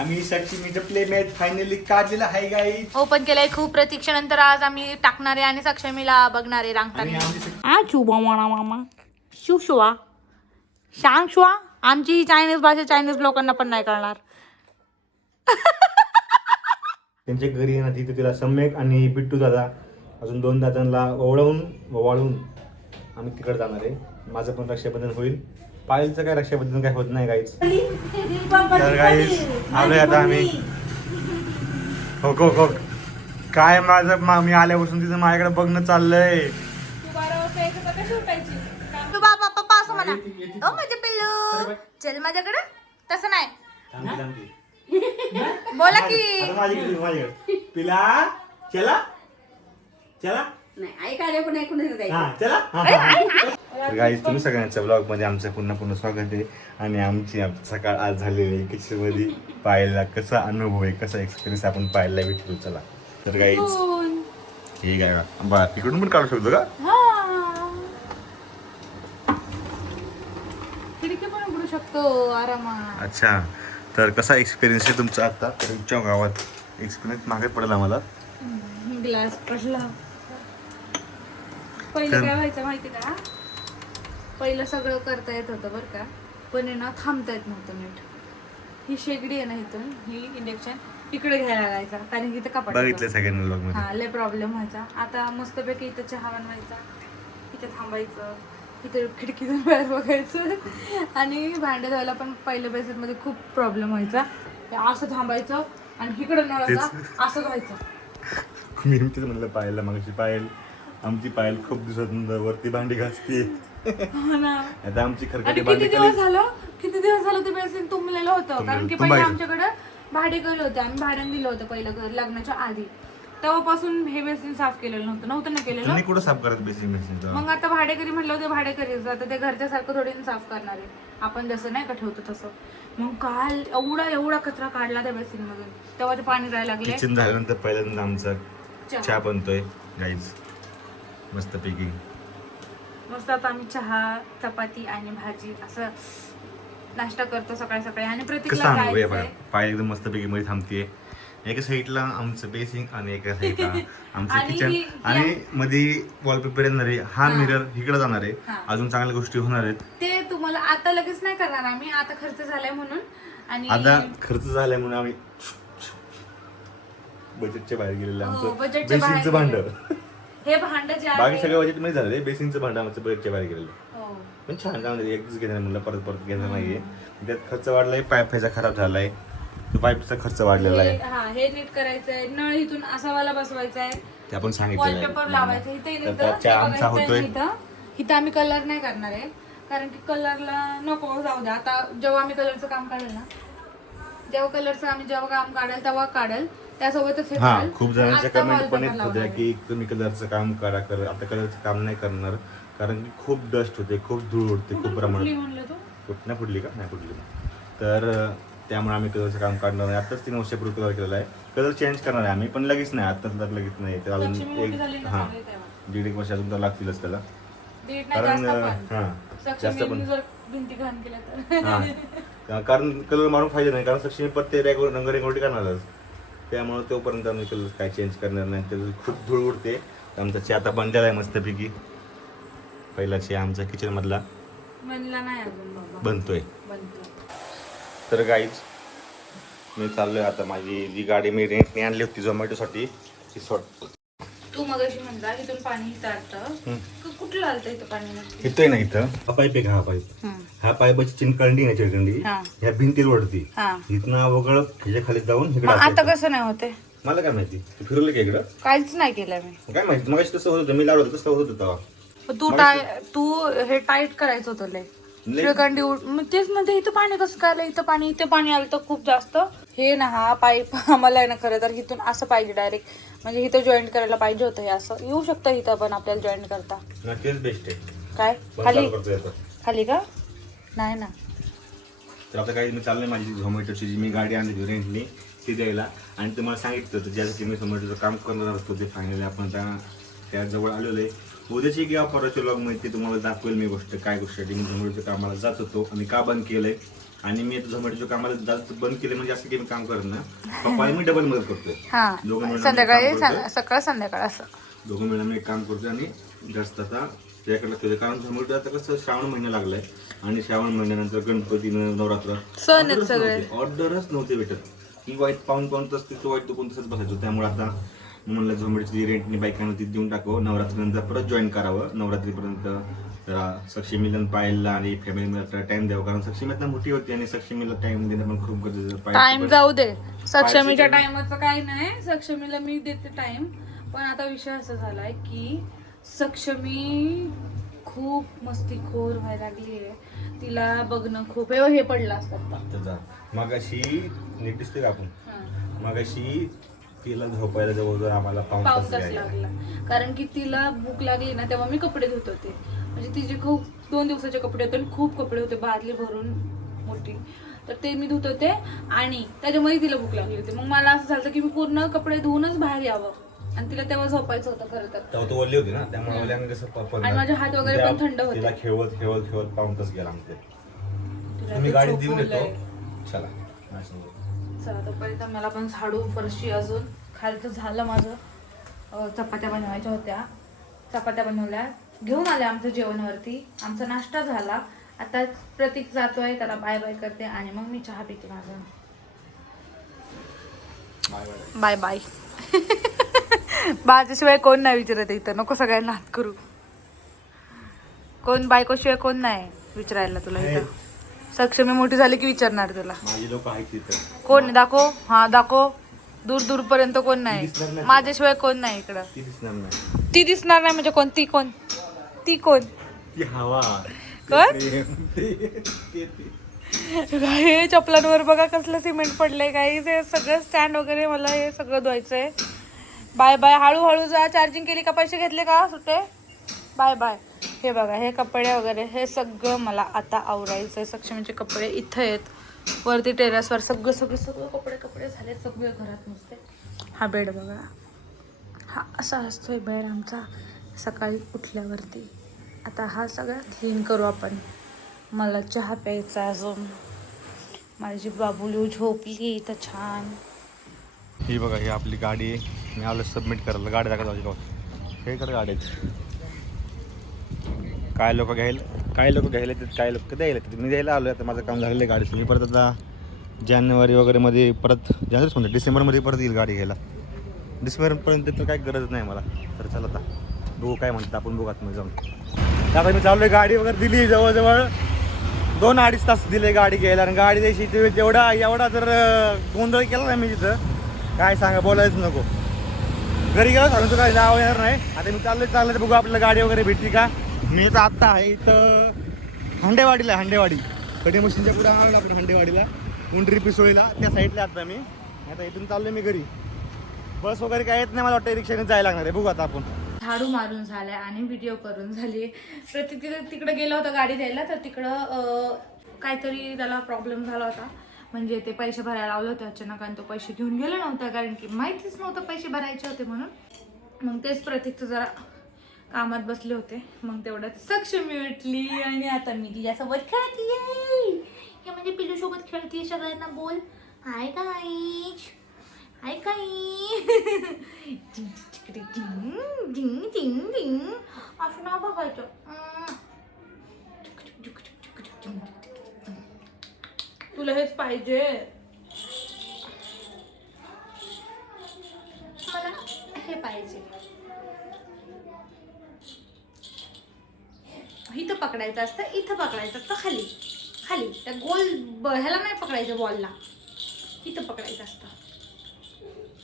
आम्ही सक्षमीचं playmate finally काढलेलं आहे गाईज. ओपन केलंय खूप प्रतीक्षेनंतर आज आम्ही टाकणारे आणि सक्षमीला बघणारे रांगताना. शुभा मामा शुशुवा सांग शुआ. आमची चायनीज भाषा चायनीज लोकांना पण नाही कळणार. त्यांच्या घरी ना तिथे तिला सम्यक आणि बिट्टू दादा अजून 2 दादांना वाळून आम्ही तिकडे जाणार आहे. माझं पण रक्षाबंधन होईल. पायलचं काय रक्षाबंधन काय होत नाही गाईज. तर गाईज आलोय आता आम्ही. हो हो हो काय माझं मी आल्यापासून तिचं माझ्याकडे बघणं चाललंय. बाबा पप्पा असं म्हणा ओ माझे पिल्लू चल माझ्याकडे. तसं नाही बोला की माझ्याकडे पिला चला चला गाईज तुम्ही सगळ्यांच्या ब्लॉग मध्ये आमचं पुन्हा स्वागत आहे. आणि आमची सकाळ आज झालेली आहे किचन मध्ये. पाहायला कसा अनुभव आहे कसा एक्सपिरियन्स आपण पाहायला भेटलो. चला तर गाईज हे काय बा तिकडून पण काढू शकतो का. खिडकी पण उघडू शकतो आरामात. अच्छा तर कसा एक्सपिरियन्स आहे तुमचा आता तुमच्या गावात. एक्सपिरियन्स मागे पडला मला. ग्लास पडला. पहिलं काय व्हायचं माहिती का. पहिलं सगळं करता येत होतं बरं का. पण आहे ना थांबता येत नव्हतं नीट. ही शेगडी आहे ना इथून ही इंडक्शन इकडे घ्यायला लागायचा कारण की इथं कपाट बघितलं सगळ्यांना ब्लॉग मध्ये. हा लय प्रॉब्लेम व्हायचा. आता मस्तपैकी इथं चहा बनवायचा इथे थांबायचं इथे खिडकीतून बाहेर बघायचं. आणि भांडे धुवायला पण पहिल्या बेसिस मध्ये खूप प्रॉब्लेम व्हायचा. असं थांबायचं आणि इकडे नळायचा असं व्हायचं. मी तिथं म्हणलं पाहायला मग पायल आमची पायल खूप दिवसात वरती भांडी घासते. आता आमची खरकटी किती दिवस झालं ते बेसिन तुंबलेलं होतं कारण की पहिले आमच्याकडे भाडेकरी होते. आम्ही भाड्याने दिलं होतं पहिलं घर लग्नाच्या आधी. तेव्हापासून हे बेसिन साफ केलेलं नव्हतं ना केलेलं. कुठं साफ करत बेसिन. मग आता भाडेकरी म्हटलं होते भाडेकरीच आता ते घरच्या सारखं थोडी साफ करणार आहे आपण जसं नाही का ठेवतो तसं. मग काल एवढा कचरा काढला त्या बेसिन मधून तेव्हा ते पाणी जायला लागले. किचन झाल्यानंतर पहिल्यांदा आमचा चहा बनतोय गाईज मस्तपैकी. मस्त आता आम्ही चहा चपाती आणि भाजी असं नाश्ता करतो सकाळी सकाळी. आणि प्रतीकला जायचंय. पाय एकदम मस्तपैकी मध्ये थांबते. एका साईडला आमचं बेसिंग आणि एका साईडला आमचं किचन आणि मध्ये वॉलपेपर येणार आहे. हा मिरर इकडे जाणार आहे. अजून चांगल्या गोष्टी होणार आहेत ते तुम्हाला आता लगेच नाही करणार आम्ही. आता खर्च झालाय म्हणून. आणि आता खर्च झालाय म्हणून आम्ही बजेटच्या बाहेर गेलेलं आमचं बेसिंगचं भांड. हे भांड जे आहे बाकी सगळं बजेट मध्ये झालं. बेसिंगचं भांड आमचं बजेटच्या बाहेर गेलेलं. पण छान काम एकच घेणार म्हणलं परत घेणार नाहीये. त्यात खर्च वाढलाय. पाईप ह्याचा खराब झालाय. तो पाईपचा खर्च वाढलेला आहे. हे नीट करायचंय. नळ इथून असा वाला बसवायचा आहे ते आपण सांगितलं. वॉलपेपर लावायचं इथं आम्ही कलर नाही करणार आहे कारण की कलरला नको जाऊ द्या. आता जेव्हा आम्ही कलरचं काम काढेल ना जेव्हा काम काढेल तेव्हा काढेल त्यासोबतच खूप जणांच्या कमेंट पण येत होत्या की तुम्ही कलरचं काम करा. आता कलरचं काम नाही करणार कारण की खूप डस्ट होते खूप धूळ उडते खूप प्रमाणात. नाही फुटली का. नाही फुटली. तर त्यामुळे आम्ही कलरचं काम काढणार नाही. आताच 3 वर्षापूर्वी कलर केलेला आहे. कलर चेंज करणार आहे आम्ही पण लगेच नाही. आता तर लगेच नाही. तर अजून 1.5 वर्ष अजून तर लागतीलच त्याला. कारण कलर मारून फायदा नाही कारण सक्षमी पत्ते रंगरंगोटी करणारच. त्यामुळे तोपर्यंत आम्ही कलर काय चेंज करणार नाही. त्याचं खूप धूळ उडते. आमचा चहा आता बनलेला आहे मस्तपैकी. पहिला चहा आमचा किचन मधला बनतोय. तर गाईज मी चाललोय आता. माझी जी गाडी मी रेंटने आणली होती झोमॅटोसाठी ती तू मगाशी म्हणला इथून पाणी कुठलं आलतं इथं पाणी इथं ना. इथं हा पाईप आहे. हा पाईपाची चिनकळणी आहे चिरकंडी ह्या भिंतीवर वरती इथनं वगळ ह्याच्या खाली जाऊन इकडे. आता कसं नाही होते मला काय माहिती. तू फिरवलं का इकडं. काहीच नाही केलं मी. काय माहिती मग तसं होत होतं. मी लावलं होतं तसं होत होतं तेव्हा. तू हे टाईट करायचं होतं लय चिरकंडी तेच मध्ये इथं पाणी कसं काय आलं. इथं पाणी आलं तर खूप जास्त. हे ना हा पाईप आम्हाला आहे ना खरं तर इथून असं पाहिजे डायरेक्ट म्हणजे इथं जॉईंट करायला पाहिजे होतं. हे असं येऊ शकतं इथं पण आपल्याला जॉईंट करता. तेच बेस्ट आहे. काय खाली का नाही ना. तर आता काही मी चाललंय माझी झोमॅटोची जी मी गाडी आणली रेंटनी ती द्यायला. आणि तुम्हाला सांगितलं होतं ज्यासाठी मी झोमॅटोचं काम करणार असतो ते फायनली आपण त्याजवळ आलेलो आहे. उद्याची किंवा परवाच्या व्लॉग मध्ये तुम्हाला दाखवेल मी काय गोष्ट मी झोमॅटोच्या कामाला जात होतो आणि का बंद केलंय आणि मी आता झोमॅटोच्या कामाला जास्त बंद केले, म्हणजे असं की मी काम करत ना पप्पाला मी डबल मदत करतोय. हा दोघं मिळून संध्याकाळी आम्ही काम करतोय. सकाळ संध्याकाळ असं दोघं मिळून मी काम करतोय आणि जास्त आता त्याच्याकडे लक्ष देतोय. कारण झोमॅटो आता कसं श्रावण महिना लागलाय आणि श्रावण महिन्यानंतर गणपती नवरात्र सण आहेत सगळे. ऑर्डरच नव्हते भेटत. ही वाईट पाहून तिथं वाईट दुखून तसंच बसायचो. त्यामुळे आता म्हणलं झोमॅटोची रेंटनी बाईकांना ती देऊन टाकावं, नवरात्रीनंतर परत जॉईन करावं. नवरात्रीपर्यंत जरा सक्षमीला पाहायला आणि फॅमिलीला टाइम द्यावं, कारण सक्षमी आता मोठी होती आणि सक्षमीला टाइम देणं पण खूप गरजेचं. टाइम जाऊ दे, सक्षमीच्या टाइमचं काही नाही, सक्षमीला मी देते टाइम. पण आता विषय असा झालाय की सक्षमी खूप मस्तीखोर व्हायला लागली आहे. तिला बघणं खूप हे पडलं असतात. मगाशी नीट दिसते का आपण, मगाशी तिला झोपायला जवळजवळ आम्हाला पाऊण तास तास लागला, कारण की तिला भूक लागली ना तेव्हा मी कपडे धुत होते. म्हणजे तिचे खूप 2 दिवसाचे कपडे होते आणि खूप कपडे होते, बादली भरून मोठी, तर ते मी धुत होते आणि त्याच्यामध्ये तिला भूक लागली होती. मग मला असं झालं की मी पूर्ण कपडे धुवूनच बाहेर यावं, आणि तिला तेव्हा झोपायचं होतं खरं तर. तेव्हा तो ओली होती ना, त्यामुळे ओल्यानं कसं आणि माझे हात वगैरे पण थंड होते. तिला खेळवत खेळवत खेळवत पाऊण तास गेला आमचे. तुम्ही गाडीत देऊन येतो. चला चला तोपर्यंत मला पण झाडू फरशी अजून खालचं झालं माझं. चपात्या बनवायच्या होत्या, चपात्या बनवल्या, घेऊन आल्या आमचं जेवणावरती. आमचा नाश्ता झाला. आता प्रतीक जातोय, त्याला बाय बाय करते आणि मग मी चहा पिते माझं. Bye bye. माझ्याशिवाय कोण नाही विचारत इथं, नको सगळ्यांना हात करू. कोण बायकोशिवाय कोण नाही विचारायला तुला इथं. सक्षमी मोठी झाली की विचारणार तुला. माझी लोक आहेत तिथं. कोण दाखव, हा दाखव. दूर दूर पर्यंत कोण नाही, माझ्याशिवाय कोण नाही इकडं. ती दिसणार नाही. ती दिसणार नाही म्हणजे कोण? ती कोण? ती कोण? ती हवा कोण? हे चपलांवर बघा कसलं सिमेंट पडलंय काही. ते सगळं स्टँड वगैरे मला हे सगळं धुवायचंय. बाय बाय, हळूहळू जा. चार्जिंग केली का? पैसे घेतले का सुटे? Bye bye. हे बघा, हे कपडे वगैरे हे सगळं मला आता आवरायचंय. सक्षमीचे कपडे इथं आहेत, वरती टेरेसवर सगळं सगळं सगळं कपडे झाले सगळे घरात नुसते. हा बेड बघा, हा असा असतोय बेड आमचा सकाळी उठल्यावरती. आता हा सगळा क्लीन करू आपण. मला चहा प्यायचा अजून. माझी बाबुली झोपली इथं छान. ही बघा, ही आपली गाडी आहे. मी आलो सबमिट करायला. गाडी दाखवत हे इकडे गाडी आहेत. काय लोक घ्यायला येतात, काय लोक द्यायला येतात. मी द्यायला आलो. आता माझं काम झालेलं आहे गाडीचं. मी परत आता जानेवारी वगैरे मध्ये परत, जानेवारीच म्हणतो, डिसेंबरमध्ये परत येईल गाडी घ्यायला. डिसेंबरपर्यंत तर काही गरज नाही मला. तर चला आता बघू काय म्हणतात, आपण बघू आतमध्ये जाऊन. आता मी चाललो आहे, गाडी वगैरे दिली. जवळजवळ 2-2.5 तास दिले गाडी घ्यायला. आणि गाडी द्यायची एवढा जर गोंधळ केला ना मी तिथं, काय सांगा, बोलायचं नको. घरी गेलो सांगून तर काय नाव येणार नाही. आता मी चाललं तर बघू आपल्याला गाडी वगैरे भेटली का. मी तर आत्ता आहे इथं हंडेवाडीला, हंडेवाडी कटिंग मशीनच्या पुढे आलो आपण हंडेवाडीला, उंडरी पिसोळीला, त्या साईडला आता मी. आता इथून चाललो मी घरी. बस वगैरे काय येत नाही, मला वाटतं रिक्षाने जायला लागणार आहे. बघू आता आपण. झाडू मारून झालाय आणि व्हिडिओ करून झाली. प्रत्येक तिकडे गेला होता गाडी द्यायला, तर तिकडं काहीतरी त्याला प्रॉब्लेम झाला होता. म्हणजे ते पैसे भरायला लावले होते अचानक आणि तो पैसे घेऊन गेला नव्हता, कारण की माहितीच नव्हतं पैसे भरायचे होते म्हणून. मग तेच प्रतीकचं जरा कामात बसले होते. मग तेवढ्यात सक्षमी उठली आणि आता मी तिच्यासोबत खेळतीये. हे म्हणजे पिलू सोबत खेळतीये. सगळ्यांना बोल हाय गाईज, हाय गाई. असं नाव बघायचं. तुला हेच पाहिजे? मला हे पाहिजे. इथं पकडायचं असतं, इथं पकडायचं असतं, खाली खाली त्या गोल ह्याला नाही पकडायचं, बॉलला इथं पकडायचं असतं.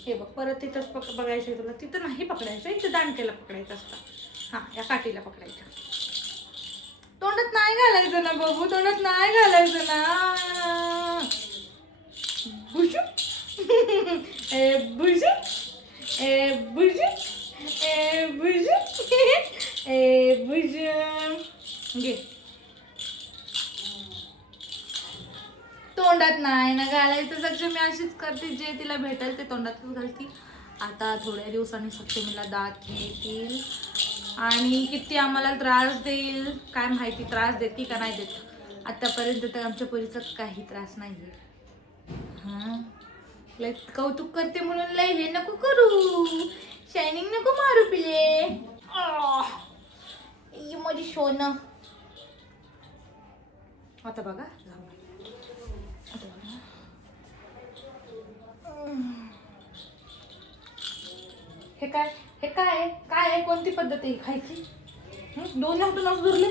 हे बघ, परत तिथंच बघायचं तुला. तिथं नाही पकडायचं, इथं दांडक्याला पकडायचं असतं. हा, या काठीला पकडायचं. तोंडात नाही घालायचं ना बाबू, तोंडात नाही घालायचं ना. बुजू ए बुजू, ए बुजू, ए बुजू, ए बुजू. घे. तोंडात नाही ना घालायचं. सक्षमी अशीच करते, जे तिला भेटेल ते तोंडातच घालती. आता थोड्या दिवसांनी सक्षमीला दात येतील आणि किती आम्हाला त्रास देईल काय माहिती. त्रास देते का नाही देत आतापर्यंत तर आमच्या पोरीचा काही त्रास नाही आहे. हा लय कौतुक करते म्हणून लय हे नको करू, शायनिंग नको मारू पिले. माझी सोनं. आता बघा हे काय, हे काय काय आहे, कोणती पद्धत आहे खायची? दोन हातून असं धरले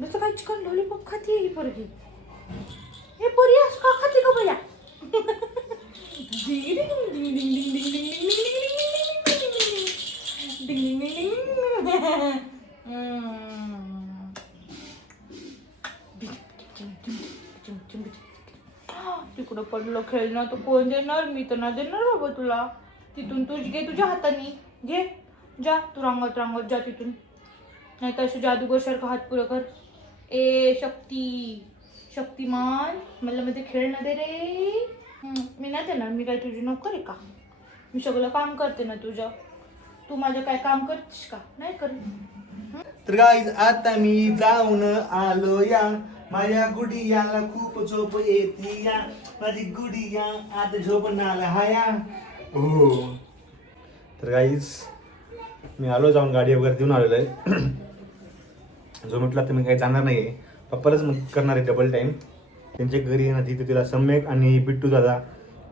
जसं काय चिकन लॉलीपॉप खाती ही पोरगी. हे पोरी असं का खाते का बया? तिकडं पडलं खेळणं तर कोण देणार? मी तर नाही देणार बाबा तुला. तिथून तू घे तुझ्या हाताने, घे जा तू रांगत रांगत जा तिथून. नाही तर अशी जादूगरसारखं हात पुरं कर. ए शक्तिमान मला मध्ये खेळ ना दे रे. मी नाही देणार. मी काय तुझी नोकर आहे का? मी सगळं काम करते ना तुझं. तू माझं काय काम करतेस का? नाही करत. तर गाईज आता मी जाऊन आलो या, माझ्या गुडियाला खूप झोप येते या, माझी गुडिया आता झोपणार हाया. हो तर गाईज मी आलो जाऊन, गाडी वगैरे देऊन आलेलो आहे. जो म्हटला तर मी काही जाणार नाही आहे, पप्पालाच करणार आहे डबल टाईम. त्यांच्या घरी येणार तिथे तिला सम्यक आणि बिट्टू दादा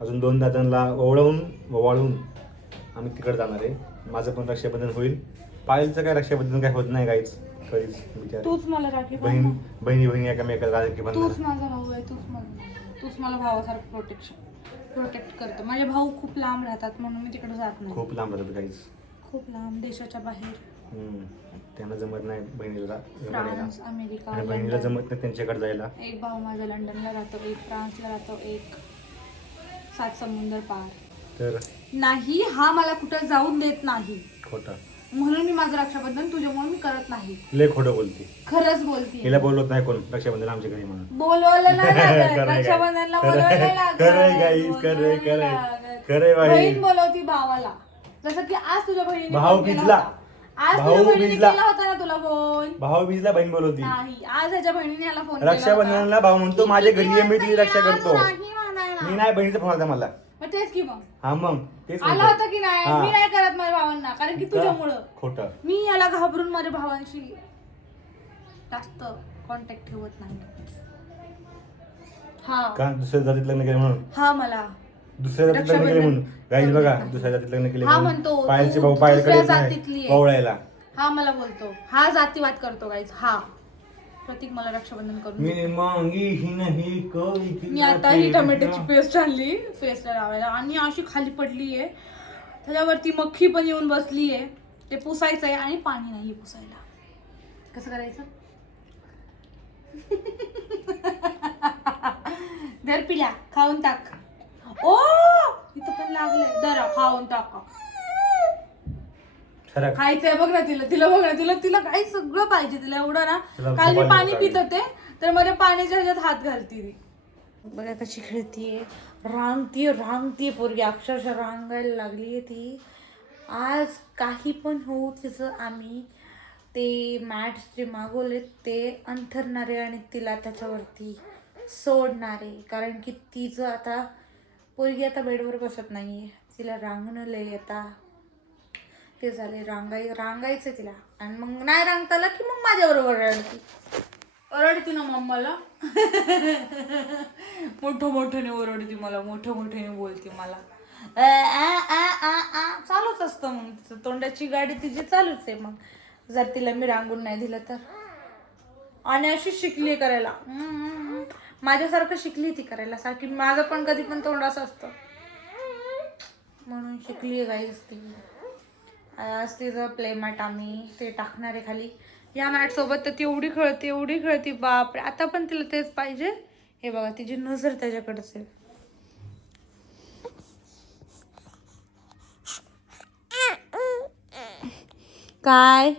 अजून 2 दादांना वाळून आम्ही तिकडे जाणार आहे. माझं पण रक्षाबंधन होईल. पायलचं काय रक्षाबंधन काय होत नाही गाईच कधीच. विचार तूच मला राखी बहिणी एकामेकाला राखी तूच बांधणार. माझा भाऊ आहे. तूच मला भावासारखं प्रोटेक्ट करतो. माझे भाऊ खूप लांब राहतात म्हणून मी तिकडे जात नाही. खूप लांब राहतात गाईच, खूप लांब देशाच्या बाहेर. त्यांना जमत नाही बहिणीला फ्रान्स, अमेरिका, आणि बहिणीला जमत नाही त्यांच्याकडे जायला. एक भाऊ माझा लंडनला राहतो, एक फ्रान्सला राहतो, एक 7 समुंदर पार. तर नाही हा मला कुठं जाऊन देत नाही, खोटं. म्हणून मी माझं रक्षाबंधन तुझ्यामुळे मी करत नाही. लय खोटं बोलते. खरंच बोलते. हिला बोलवत नाही कोण रक्षाबंधन आमच्या घरी म्हणून. बोलवलं नाही लागत. खरंय रक्षाबंधनला बोलवायला नाही लागत. खरंय गाईस, बोलवायला खरंय नाही लागत. खरंय बाई. बहीण बोलवती भावाला. जसं की आज तुझ्या बहिणीने भाऊ फोन केला भिजला. होता. आज भाऊ तुझ्या बहिणीने भिजला. केला होता ना तुला फोन. भाऊ बीजला बहीण बोलवती. नाही आज ह्याच्या बहिणीने याला फोन केला होता. रक्षाबंधनाला भाऊ म्हणतो माझ्या घरी ये, मी तुझी रक्षा करतो. नाही म्हणायला. मी नाही, बहिणीचा फोन आला मला. मग तेच की मग हा मग तेच आला म्हणतो. होता की नाही. हा. मी नाही करत माझ्या भावांना, कारण की तुझ्यामुळं. खोटं. मी याला घाबरून माझ्या भावांशी जास्त कॉन्टॅक्ट ठेवत नाही. हा का दुसऱ्या जातीत लग्न केलं म्हणून? हा मला दुसऱ्या जातीत लग्न केले म्हणून गाईज बघा, दुसऱ्या जातीत लग्न केले हा म्हणून म्हणतो, पायलचे तू भाऊ पायलकडे येत दुसऱ्या नाही जातीतली आहे. पवळायला. हा मला बोलतो. हा जातीवाद करतो गाईज. हा प्रतीक मला रक्षाबंधन करून दे. मी मांगी ही नाही कोई. मी आता ही टोमॅटोची पेस्ट आणली फेसला लावायला आणि अशी खाली पडली आहे. त्याच्यावरती मक्खी पण येऊन बसली आहे. ते पुसायचं आहे आणि पाणी नाही पुसायला. कसं करायचं? दर पिल्या खाऊन टाक. ओ इथं पण लागलंय. दर खाऊन टाका. खायचंय बघ ना तिला बघ ना तिला काही सगळं पाहिजे. तिला एवढं ना, काल मी पाणी पित होते तर माझ्या पाण्याच्या ह्याच्यात हात घालती ती. बघा कशी खेळतीये, रांगतीये पोरगी. अक्षरशः रांगायला लागलीये ती. आज काही पण होऊ तिचं आम्ही ते मॅट्स जे मागवले ते अंथरणारे आणि तिला त्याच्यावरती सोडणारे. कारण की तिचं आता पोरगी आता बेडवर बसत नाहीये. तिला रांगणं लय आता हे झाले. रांगायचं तिला. आणि मग नाही रांगता आलं की मग माझ्याबरोबर ओरडती ना मम्माला. मोठ्याने ओरडती मला, मोठ्याने बोलते मला. चालूच असतं मग तिचं. तोंडाची गाडी तिची चालूच आहे. मग जर तिला मी रांगून नाही दिलं तर. आणि अशी शिकली करायला. माझ्यासारखं शिकली ती करायला. सारखी माझं पण कधी पण तोंड असं असतं म्हणून शिकली गाईस ती. आज तिचं प्ले मॅट आम्ही ते टाकणार आहे खाली. या मॅट सोबत तर ती एवढी खेळते बापरे. आता पण तिला तेच पाहिजे. हे बघा तिची नजर त्याच्याकडेच आहे. काय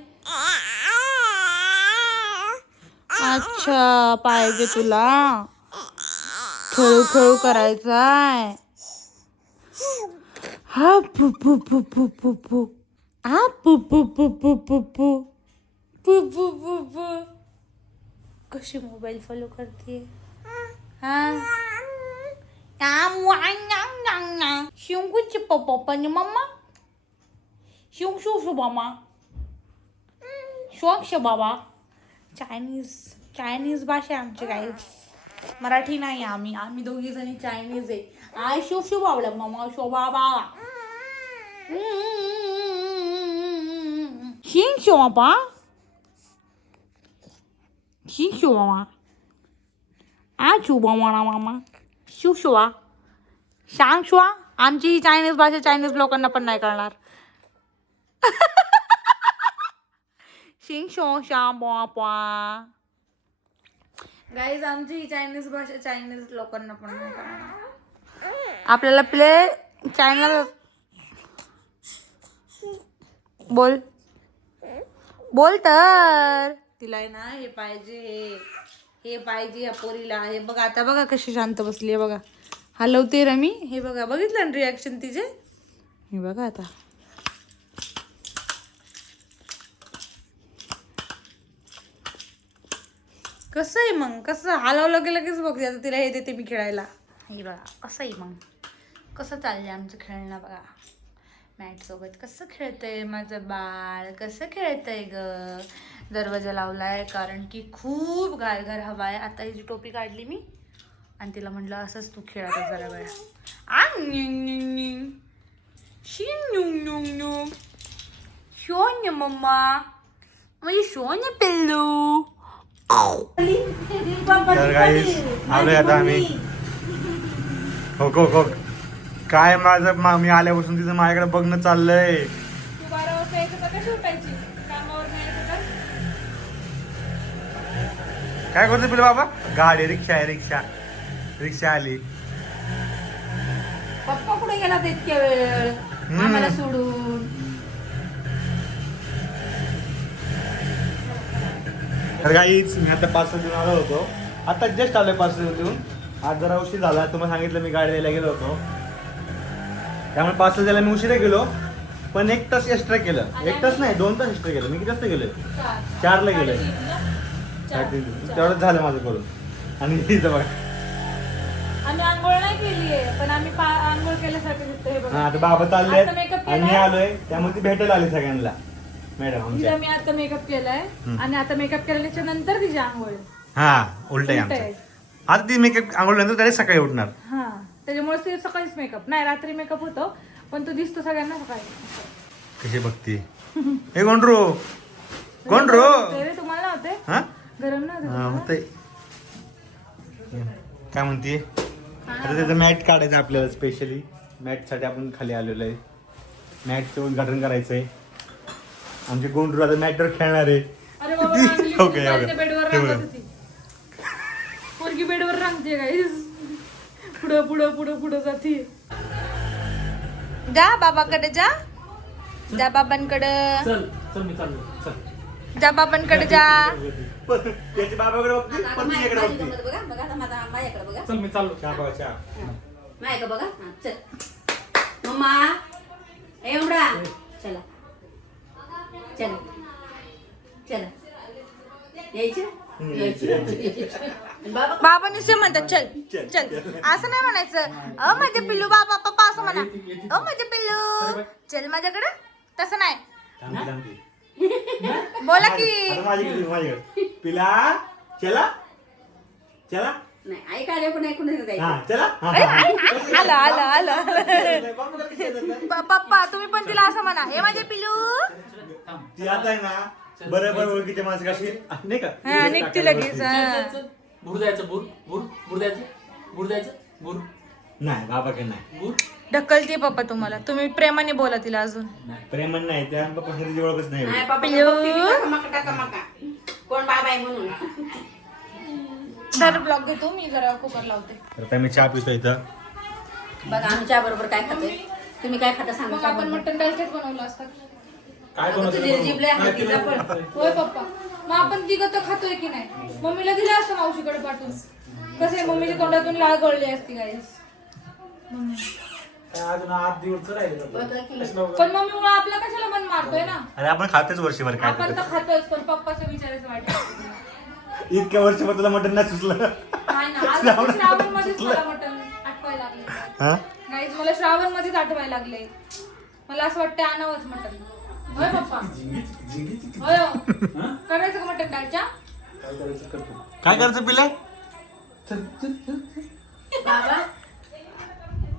अच्छा पाहिजे तुला? खेळू करायचाय. हा पू पू पू पू पू पू. हा पू पू पू पू पू पू पू पू पू पू. कशी मोबाईल फॉलो करते शिंगूची पप्पा आणि मम्मा शिव शो शो बाबा शोक्ष बाबा. चायनीज भाषा आहे आमची काही, मराठी नाही आम्ही दोघी जणी चायनीज आहे. आय शो शो बाबा मम्मा शो बाबा शिंग शो बाबा शिंग शो बाबा आ शो बाबा मामा शिव शोवा सांग शोवा. आमची ही चायनीज भाषा चायनीज लोकांना पण नाही कळणार. शिंग शो शा बा गाईज, आमची ही चायनीज भाषा चायनीज लोकांना पण नाही कळणार. आपल्याला प्ले चॅनल बोल तर तिला आहे ना हे पाहिजे हे पाहिजे या पोरीला. हे बघा आता बघा कशी शांत बसली आहे बघा. हलवते रमी. हे बघा बघितलं ना रिॲक्शन तिचे. हे बघा आता कसं आहे मग कसं हलवलं की लगेच बघते. आता तिला हे देते मी खेळायला. हे बघा कसं आहे मग कसं चाललंय आमचं खेळणं बघा. मॅट सोबत कसं खेळतंय माझं बाळ कसं खेळतंय ग. दरवाजा लावलाय कारण की खूप गारगार हवा आहे. आता ही जी टोपी काढली मी आणि तिला म्हटलं असंच तू खेळायला जरा वेळा. शोन मम्मा म्हणजे शोन पिल्लू. तर गाईस आलोय आता आम्ही. हो काय माझं मी आल्यापासून तिचं माझ्याकडे बघणं चाललंय. तू 12 वाजता यायचं तर कशी उठायची कामावर नाही यायचं तर. काय करतो पिलं बाबा. गाडी रिक्षा आहे रिक्षा आली. पप्पा कुठे गेला इतक्या वेळ आम्हाला सोडून. तर गाईच मी आता पार्सल देऊन आलो होतो. आता जस्ट आलोय पार्सल देऊन. आज जरा उशीर झाला. तुम्हाला सांगितलं मी गाडी द्यायला गेलो होतो त्यामुळे पार्सल द्यायला मी उशिरा गेलो. पण 1 तास एक्स्ट्रा केलं. 1 तास नाही 2 तास एक्स्ट्रा केलं. मी किती वाजता गेलोय 4ला गेलोय. तेवढंच झालं माझं करून. आणि तिथं बघा आम्ही आंघोळ नाही केलीये पण आम्ही आंघोळ केल्यासारखं दिसतंय. हे बघा हा आता बाबा चालले आता makeup केलाय. आणि मी आलोय त्यामुळे ती भेटायला आली सगळ्यांना मॅडम आमच्या. तिला मी आता मेकअप केलाय आणि आता मेकअप केल्याच्या नंतर तिची आंघोळ. हा उलट आहे आमचं. आता ती मेकअप आंघोळल्यानंतर डायरेक्ट सकाळी उठणार. हा त्याच्यामुळे ते सकाळीच मेकअप नाही रात्री मेकअप होतो पण तो दिसतो सगळ्यांना सकाळी. कशी बघती हे गोंडरू रे तुम्हाला होते हा गरम ना होतंय. काय म्हणते आता त्याचं मॅट काढायचं आपल्याला. स्पेशली मॅटसाठी आपण खाली आलेलो आहे. मॅटचं उद्घाटन करायचंय. आमचे गोंडरू आता मॅटवर खेळणार आहे. अरे बाबा बेडवर रांगत होती. पोरगी बेडवर रांगते गाईस. पुढं जाते. जा बाबाकडे जा बाबांकडे जा बाबांकडे जा. त्याची बाबाकडे बघते पण तिच्याकडे बघते. चल मी चाललो. माझ्याकडे बघा चल मम्मा एवढा चला चला यायचं बाबा नुसते म्हणतात चल असं नाही म्हणायचं. माझे पिल्लू बाबा पप्पा असं म्हणा. माझे पिल्लू चल माझ्याकडे तसं नाही. बोला की माझ्याकडे पिला चला नाही आई काढे पण ऐकून चला आलं पप्पा तुम्ही पण तिला असं म्हणा. हे माझे पिल्लू ती आता आहे ना बरोबर ओळखीच्या माणसं कशी नाही का निघती लगेच. भूर द्यायचं भूर द्यायचं भूर नाही बाबाकडे नाही. भूर ढकलते पप्पा तुम्हाला. तुम्ही प्रेमाने बोला तिला अजून. प्रेमन नाही त्या पप्पाची ओळखच नाही. कोण बाबा आहे म्हणून. तर ब्लॉग घेतो मी जरा कुकर लावते. तर आता मी चहा पितो इथं. बघा आमच्या बरोबर काय खाते तुम्ही काय खाता मग सांगा. आपण मटण डालचेच बनवलं असतं. काय तुझे जिबले आहे तिला पण होय पप्पा. मग आपण तिघं तर खातोय की नाही. मम्मीला दिलं असतं मावशीकडे पाठवून. कसं आहे मम्मीच्या तोंडातून लाळ गळली असती गाईस. अजून 8 दिवस राहिले. पण मम्मी मुळे आपला कशाला मन मारतोय ना. अरे आपण खातेच वर्षभर काय आपण तर खातोय पण पप्पाचं विचारायचं वाटतं. इतक्या वर्षभर तुला मटण नाही सुचलं. नाही ना, आज मला श्रावण मध्येच मला मटण आठवायला लागले. हा गाईज मला श्रावण मध्येच आठवायला लागले. मला असं वाटतं आणावंच मटण. होय पप्पा, होय हो. करायचं का मटण डाळच्या? काय करायचं पिले बाबा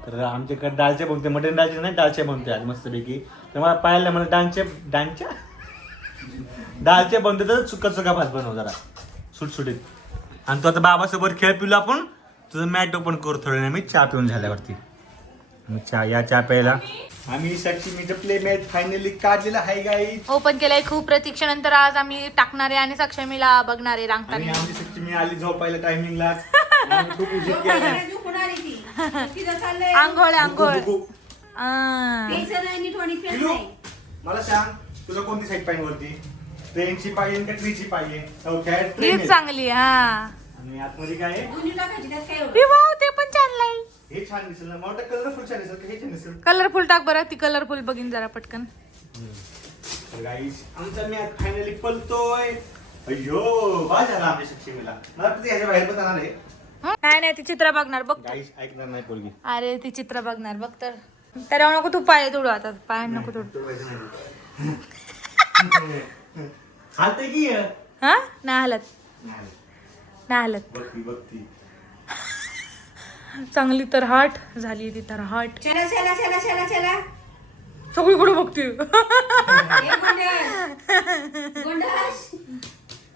तर आमच्याकडे डाळचे बनते, मटण डाळचे नाही, डाळचे बनते आज मस्तपैकी. तर मला पाहायला मला डाळचे बनते तर सुका सुका भात बनव जरा सुटसुटीत. आणि तो आता बाबासोबत खेळ पिलो आपण. तुझं मॅट ओपन करू थोडं नाही, मी चहा पिऊन झाल्यावरती. मग चहा प्यायला आम्ही साक्षी प्ले मॅच फायनली काढलेला आहे गाई. ओपन केलंय खूप प्रतीक्षेनंतर. आज आम्ही टाकणारे आणि सक्षमीला बघणारे आणि रांगताना. आमची साक्षी आली झोपायला टायमिंगला. खूप उशीर केला. झोपून आली ती. तिथं चाललंय. आंघोळ आंघोळ. प्यायचं नाही, नीट वाणी प्यायचं पिलू, नाही. मला सांग तुला कोणती साईड पाहिजे वरती? ट्रेनची पाहिजे का ट्रीची पाहिजे? चौथ्या ट्रेन हीच आहे. चांगली. हा आणि आतमध्ये काय आहे? दोन्ही टाकायची, त्यात काय एवढं? अरे वाव, ते पण छान लाई. हे छान दिसेल ना, मोठा कलरफुल छान दिसेल का हे छान दिसेल? कलरफुल टाक बरं. ती कलरफुल बघीन जरा पटकन. तर गाईस आमचा मॅच फायनली पलतोय. अय्यो बाज झाला आमच्या शिक्षिकेला. मला वाटतं ह्याच्या बाहेर पण जाणार आहे. नाही नाही, ती चित्र बघणार बघ. गाईस ऐकणार नाही पोरगी. अरे ती चित्र बघणार बघ. तर त्याला नको तू पाय तोडू. आता पाय नको तोडू. हालते की हा नाही हलत, नाही हलत. बघती चांगली तर हाट झाली ती तर हाट. चला चला चला चला चला. सगळीकडे बघते. ए गोंडस. गोंडस.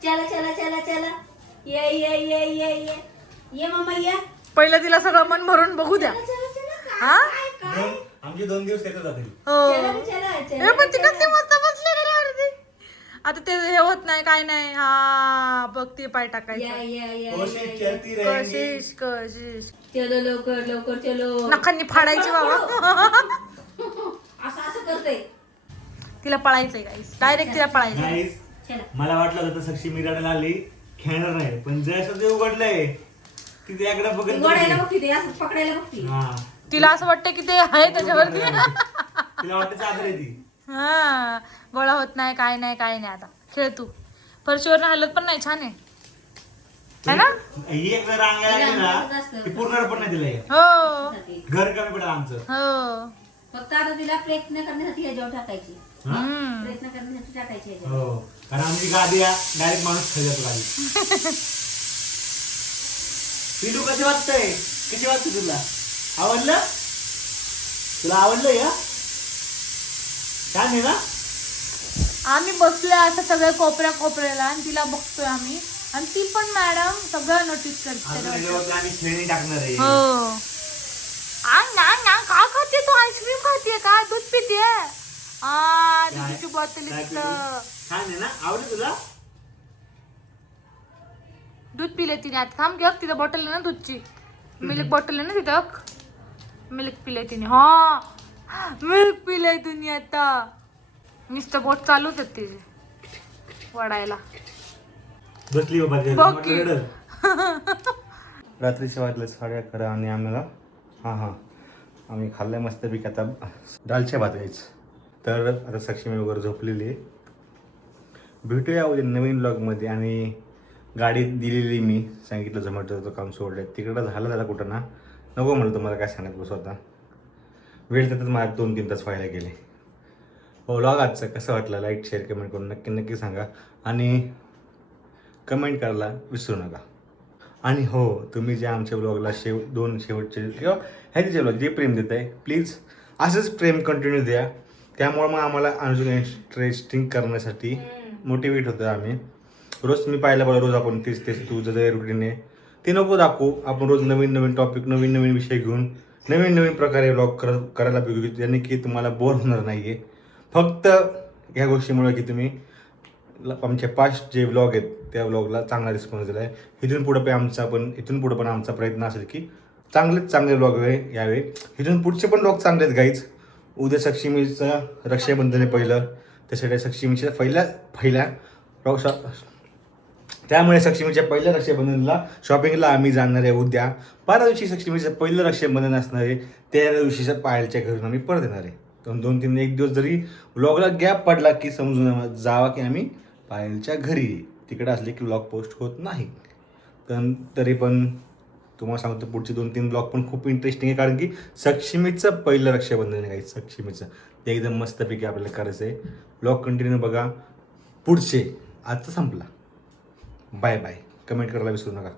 चला चला चला चला. ये ये ये ये ये. ये मामा ये. पहिलं तिला सगळं मन भरून बघू द्या. चला चला. हा आमचे 2 दिवस येतात जातील. हो. चला चला हे चला. पण ती कसली मस्त बसलेली रे वरती. आता ते हे होत नाही काय नाही. हा बघ ते पाय या टाकायचं. या या कोशिश चलती रहेगी. कशिश कशिश. चलो लवकर लवकर चलो. नखांनी फाडायची बाबा. असं असं करते. तिला पळायचंय गाईस. डायरेक्ट तिला पळायचं. गाईस चला. मला वाटलं होतं साक्षी मिराडाला आली खेळणार नाही, पण जसं ते उघडलंय ती त्याकडे ती बघत गोडायला बसली. बघती ते असं पकडायला बघती. हा तिला असं वाटतं की ते आहे त्याच्यावरती. तिला वाटतं चादर आहे ती. हा गोळा होत नाही काय नाही काय नाही. आता खेळ तू. फरशीवर हलत पण नाही. छान आहे है ना. ही एक जर रांगायला लागली ना ती पूर्ण पण नाही तिला हे. हो घर कमी पडेल आमचं. हो. फक्त आता तिला प्रयत्न करण्यासाठी ह्याच्यावर टाकायची. हा? हम्म. प्रयत्न करण्यासाठी टाकायची ह्याच्यावर. हो कारण आमची गादी डायरेक्ट माणूस खाली जातो गाडी. पिलू कसे वाटतंय? कशी वाटते तुला? आवडलं? तुला आवडलं या? छान आहे ना? आम्ही बसलोय आता सगळ्या कोपऱ्याला आणि तिला बघतोय आम्ही. आणि ती पण मॅडम सगळं नोटीस करते. अजून याच्यावरती आम्ही खेळणी टाकणार आहे. हो. काय खाते तू? आईस्क्रीम खाते का? दूध पिते? दुधाची बॉटल काय पिलू? इथं. छान आहे ना? आवडलं तुला? दूध पिले तिने. आता थांब घ्या. तिथं बॉटल आहे ना दूधची. मिल्क बॉटल आहे ना तिथं. मिल्क पिले तिने. हा मिल्क पिलंय तिने आता. नुसतं बोट चालूच आहेत तिचे वडायला. बसली बाबा तिथे. बघ की. रडत. रात्रीच्या वाजले 11:30 आणि आम्हाला आम्ही खाल्लंय मस्तपैकी आता दालच्या भात घ्यायचं. तर आता सक्षमी वगैरे झोपलेली आहे. भेटूया उद्या नवीन ब्लॉगमध्ये. आणि गाडी दिलेली मी सांगितलं झोमॅटोचं काम सोडलं तिकडं झालं कुठं ना नको म्हणलं तुम्हाला काय सांगत बसू आता. वेळ त्यातच मला 2-3 तास व्हायला गेले. हो ब्लॉग आजचं कसं वाटलं लाईक शेअर कमेंट करून नक्की सांगा. आणि कमेंट करायला विसरू नका. आणि हो तुम्ही जे आमच्या ब्लॉगला शेवटचे किंवा ह्याचे ब्लॉग जे प्रेम देत आहे प्लीज असंच प्रेम कंटिन्यू द्या. त्यामुळे मग आम्हाला अजून इंटरेस्टिंग करण्यासाठी मोटिवेट होतं आम्ही. रोज मी पाहिलं बघा रोज आपण तेच तुझं जे रुटीन आहे ते नको दाखवू. आपण रोज नवीन टॉपिक नवीन विषय घेऊन नवीन प्रकारे ब्लॉग करायला बघू ज्याने की तुम्हाला बोर होणार नाही आहे. फक्त ह्या गोष्टीमुळे की तुम्ही आमचे पास्ट जे व्लॉग आहेत त्या व्लॉगला चांगला रिस्पॉन्स दिला आहे. इथून पुढं पण आमचा प्रयत्न असेल की चांगले व्लॉग यावे. इथून पुढचे पण व्लॉग चांगले आहेत गाईज. उद्या सक्षमीचं रक्षाबंधन आहे पहिलं. त्यासाठी सक्षमीच्या पहिल्या त्यामुळे सक्षमीच्या पहिल्या रक्षाबंधनला शॉपिंगला आम्ही जाणार आहे उद्या. परवा दिवशी सक्षमीचं पहिलं रक्षाबंधन असणार आहे. त्या दिवशीच्या पायलच्या घरून आम्ही परत येणार आहे. 2-3 एक दिवस जरी व्लॉगला गॅप पडला की समजून जावा की आम्ही पायलच्या घरी तिकडे असले की ब्लॉग पोस्ट होत नाही. तरी पण तुम्हाला सांगतो पुढचे 2-3 ब्लॉग पण खूप इंटरेस्टिंग आहे, कारण की सक्षमीचं पहिलं रक्षाबंधन आहे काही सक्षमीचं, ते एकदम मस्तपैकी आपल्याला करायचं आहे. ब्लॉग कंटिन्यू बघा. पुढचे आजचा संपला. Bye bye. कमेंट करायला विसरू नका.